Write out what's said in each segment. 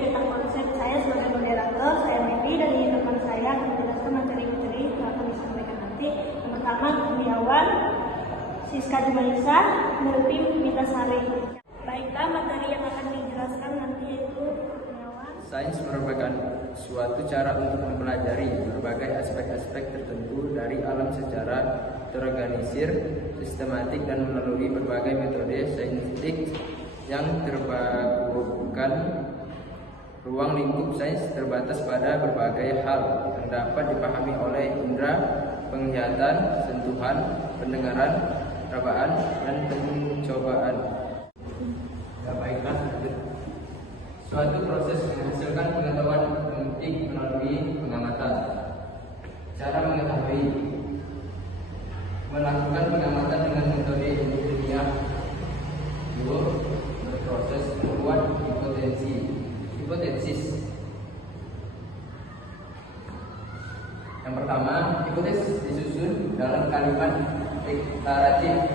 tentang konsep. Saya sebagai moderator, saya Medi, dan ini teman saya akan menjelaskan materi-materi yang akan disampaikan nanti. Yang pertama, Kurniawan, Siska Jumalisa, Mulpim Mitasari. Baiklah, materi yang akan dijelaskan nanti yaitu Kurniawan. Sains merupakan suatu cara untuk mempelajari berbagai aspek-aspek tertentu dari alam secara terorganisir, sistematik, dan melalui berbagai metode saintifik yang terbarukan. Ruang lingkup sains terbatas pada berbagai hal yang dapat dipahami oleh indera penglihatan, sentuhan, pendengaran, perabaan, dan pencobaan. Ya, baiklah. Suatu proses menghasilkan pengetahuan empik melalui pengamatan. Cara mengetahui: melakukan pengamatan dengan metode ilmiah. 2. Berproses membuat hipotesis. Yang pertama, hipotesis disusun dalam kalimat deklaratif.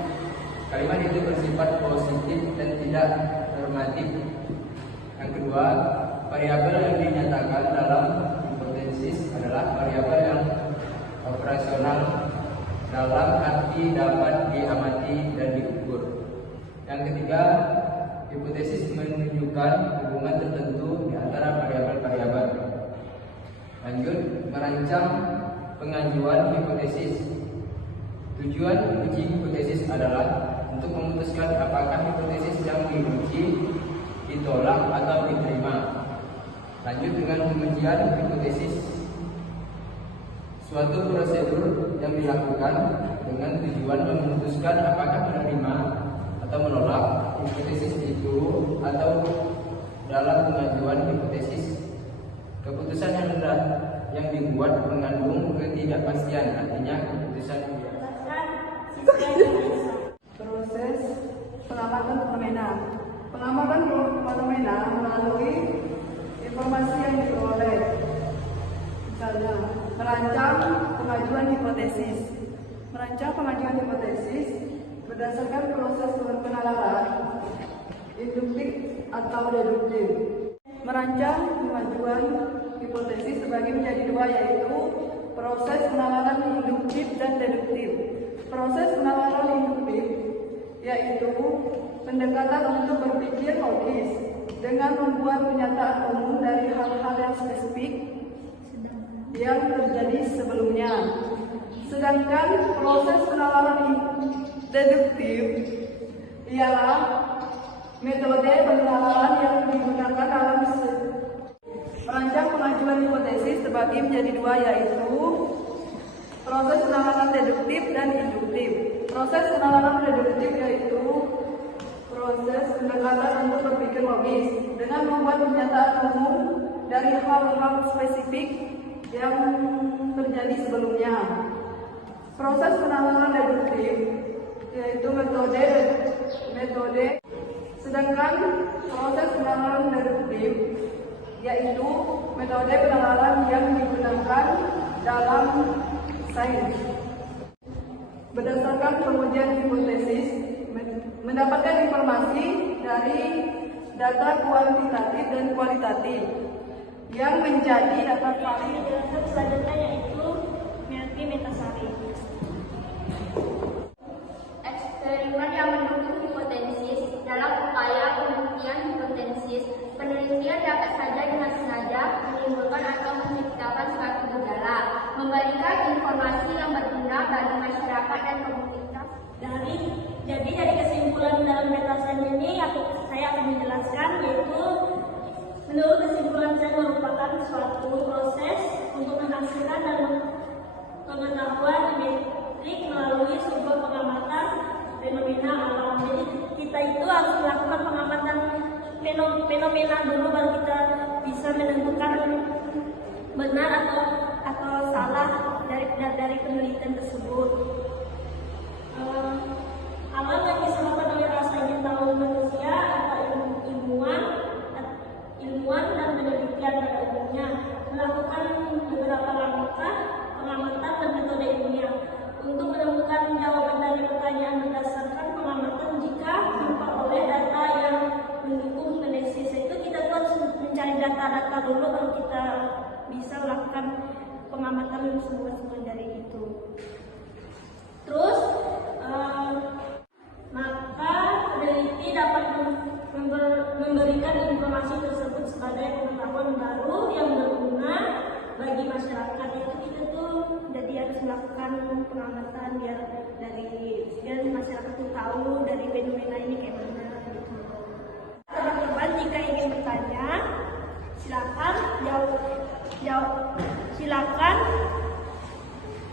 Kalimat itu bersifat positif dan tidak normatif. Yang kedua, variabel yang dinyatakan dalam hipotesis adalah variabel yang operasional, dalam arti dapat diamati dan diukur. Yang ketiga, hipotesis menunjukkan hubungan tertentu di antara variabel-variabel. Lanjut, merancang pengajuan hipotesis. Tujuan uji hipotesis adalah untuk memutuskan apakah hipotesis yang diuji ditolak atau diterima. Lanjut dengan pengujian hipotesis. Suatu prosedur yang dilakukan dengan tujuan memutuskan apakah menerima atau menolak hipotesis itu, atau dalam pengajuan hipotesis, keputusan yang dibuat mengandung ketidakpastian, artinya keputusan. Proses pengamatan fenomena. Pengamatan fenomena melalui informasi yang diperoleh. Misalnya, merancang pengajuan hipotesis. Merancang pengajuan hipotesis berdasarkan proses penalaran induktif atau deduktif. Merancang pengajuan hipotesis terbagi menjadi dua, yaitu proses penalaran induktif dan deduktif. Proses penalaran induktif yaitu pendekatan untuk berpikir logis dengan membuat pernyataan umum dari hal-hal yang spesifik yang terjadi sebelumnya. Sedangkan proses penalaran deduktif ialah metode penalaran yang digunakan dalam merancang pengajuan hipotesis terbagi menjadi dua, yaitu proses penalaran deduktif dan induktif. Proses penalaran deduktif yaitu proses pendekatan untuk berpikir logis dengan membuat pernyataan umum dari hal-hal spesifik yang terjadi sebelumnya. Proses penalaran deduktif yaitu metode. Sedangkan proses penalaran deduktif yaitu metode penalaran yang digunakan dalam sains. Berdasarkan pengujian hipotesis, mendapatkan informasi dari data kuantitatif dan kualitatif yang menjadi dapat valid. Selanjutnya yaitu Melty Mitasari. Eksperimen yang mendukung hipotesis. Dalam upaya pembuktian hipotesis, penelitian dapat saja dengan sengaja menimbulkan atau menciptakan suatu gejala, memberikan informasi yang berguna bagi masyarakat dan komunitas. Jadi dari kesimpulan dalam batasan ini saya akan menjelaskan, yaitu menurut kesimpulan saya merupakan suatu proses untuk menghasilkan dan pengetahuan metrik melalui sebuah pengamatan fenomena alam. Jadi kita itu harus melakukan pengamatan fenomena dulu baru kita bisa menentukan benar atau salah dari penelitian tersebut. Alam yang disebabkan oleh rasa ingin tahu manusia atau ilmuwan dan penelitian pada umumnya melakukan beberapa langkah pengamatan dan metode ilmiah untuk menemukan jawaban dari pertanyaan berdasarkan pengamatan. Jika diperoleh data yang mendukung hipotesis, itu kita harus mencari data-data dulu baru kita bisa melakukan pengamatan semua dari itu. Terus maka peneliti dapat memberikan informasi tersebut sebagai pengetahuan baru yang berguna bagi masyarakat. Itu kita tuh jadi harus melakukan pengamatan biar masyarakat tuh tahu dari fenomena ini kayak mana gitu. Teman-teman jika ingin bertanya silakan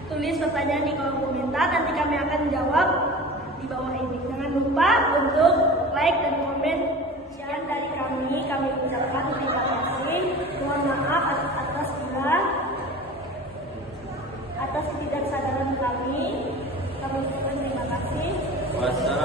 tulis pertanyaan di kolom komentar, nanti kami akan jawab di bawah ini. Jangan lupa untuk like dan komen. Sekian dari kami ucapkan terima kasih. Mohon maaf atas ketidaksadaran kami. Kami ucapkan terima kasih. Wassalam.